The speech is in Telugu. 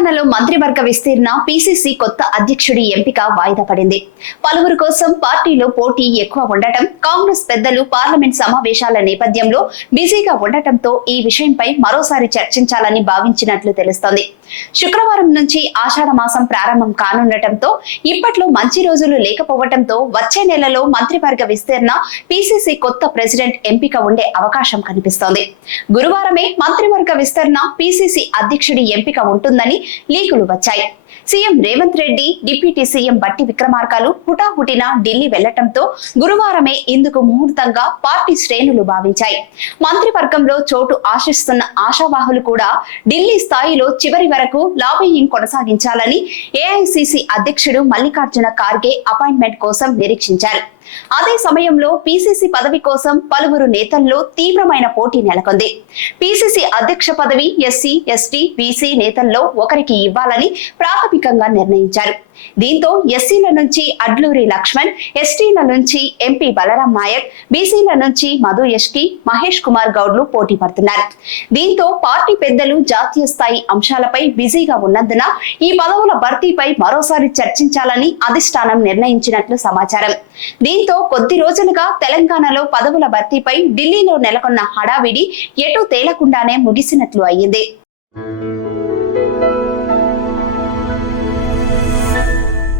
తెలంగాణలో మంత్రివర్గ విస్తీర్ణ పీసీసీ కొత్త అధ్యక్షుడి ఎంపిక వాయిదా పడింది. పలువురు కోసం పార్టీలో పోటీ ఎక్కువ ఉండటం, కాంగ్రెస్ పెద్దలు పార్లమెంట్ సమావేశాల నేపథ్యంలో బిజీగా ఉండటంతో ఈ విషయంపై మరోసారి చర్చించాలని భావించినట్లు తెలుస్తోంది. శుక్రవారం నుంచి ఆషాఢ మాసం ప్రారంభం కానుండటంతో ఇప్పట్లో మంచి రోజులు లేకపోవడంతో వచ్చే నెలలో మంత్రివర్గ విస్తీర్ణ పీసీసీ కొత్త ప్రెసిడెంట్ ఎంపిక ఉండే అవకాశం కనిపిస్తోంది. గురువారమే మంత్రివర్గ విస్తరణ పీసీసీ అధ్యక్షుడి ఎంపిక ఉంటుందని లీకులు వచ్చాయి. CM Revanth Reddy, deputy CM బట్టి విక్రమార్కలు హుటాహుటిన ఢిల్లీ వెళ్లటంతో గురువారమే ఇందుకు ముహూర్తంగా పార్టీ శ్రేణులు భావించాయి. మంత్రివర్గంలో చోటు ఆశిస్తున్న ఆశావాహులు కూడా ఢిల్లీ స్థాయిలో చివరి వరకు లాబియింగ్ కొనసాగించాలని ఏఐసీసీ అధ్యక్షుడు మల్లికార్జున ఖార్గే అపాయింట్మెంట్ కోసం నిరీక్షించారు. అదే సమయంలో పీసీసీ పదవి కోసం పలువురు నేతల్లో తీవ్రమైన పోటీ నెలకొంది. పీసీసీ అధ్యక్ష పదవి ఎస్సీ, ఎస్టీ, బీసీ నేతల్లో ఒకరికి ఇవ్వాలని ప్రాథమికంగా నిర్ణయించారు. దీంతో ఎస్సీల నుంచి అడ్లూరి లక్ష్మణ్, ఎస్టీల నుంచి ఎంపీ బలరాం నాయక్, బీసీల నుంచి మధు యష్కి, మహేష్ కుమార్ గౌడ్లు పోటీ పడుతున్నారు. దీంతో పార్టీ పెద్దలు జాతీయ స్థాయి అంశాలపై బిజీగా ఉన్నందున ఈ పదవుల భర్తీపై మరోసారి చర్చించాలని అధిష్టానం నిర్ణయించినట్లు సమాచారం. దీంతో కొద్ది రోజులుగా తెలంగాణలో పదవుల భర్తీపై ఢిల్లీలో నెలకొన్న హడావిడి ఎటూ తేలకుండానే ముగిసినట్లు అయ్యింది.